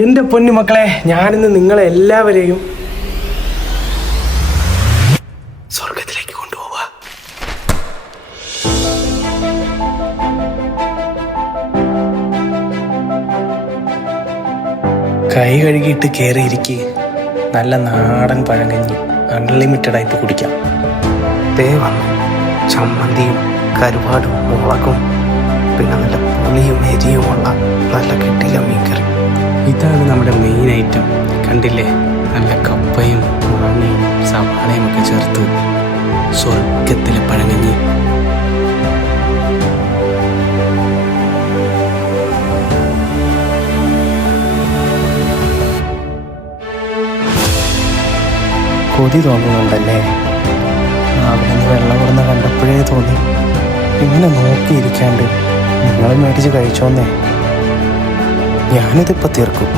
എൻ്റെ പൊന്നു മക്കളെ, ഞാനിന്ന് നിങ്ങളെ എല്ലാവരെയും സ്വർഗത്തിലേക്ക് കൊണ്ടുപോവാ. കൈ കഴുകിയിട്ട് കയറിയിരിക്കെ നല്ല നാടൻ പഴങ്കഞ്ഞി അൺലിമിറ്റഡ് ആയിട്ട് കുടിക്കാം. ദേ വന്നു ചമ്മന്തിയും കരുവാടും മുളകും പിന്നെ നല്ല പുളിയും എരിയുമുള്ള നല്ല കിട്ടില്ല മീൻകറി. ഇതാണ് നമ്മുടെ മെയിൻ ഐറ്റം. കണ്ടില്ലേ, നല്ല കപ്പയും മാങ്ങയും സവാളയും ഒക്കെ ചേർത്ത് സ്വർഗത്തിലെ പഴങ്കഞ്ഞി. കൊതി തോന്നുന്നുണ്ടല്ലേ? അവിടെ നിന്ന് വെള്ളം കൊടുന്ന കണ്ടപ്പോഴേ തോന്നി ഇങ്ങനെ നോക്കിയിരിക്കാണ്ട് നിങ്ങൾ മേടിച്ച് കഴിച്ചോന്നേ. ഞാനിതിപ്പോൾ തീർക്കും.